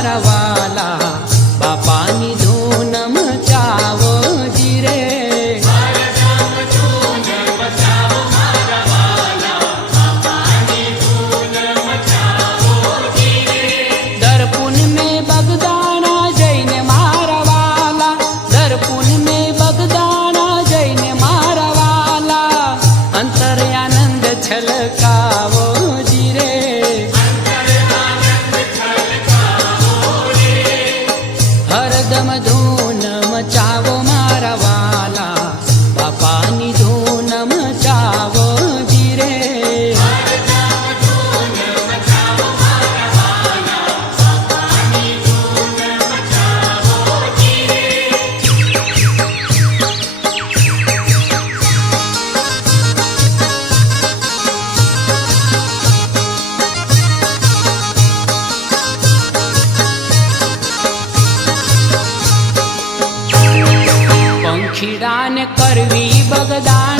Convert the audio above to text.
मारा वाला बापानी धून मचावो जीरे दर्पुन में बगदाना जैने मारा वाला दर्पुन में बगदाना जैने मारा वाला अंतर आनंद छलकावो जीरे हरदम धून मचावो मारा वाला बापानी धून मचावो जीरे पंखीड़ा ने करवी बगदान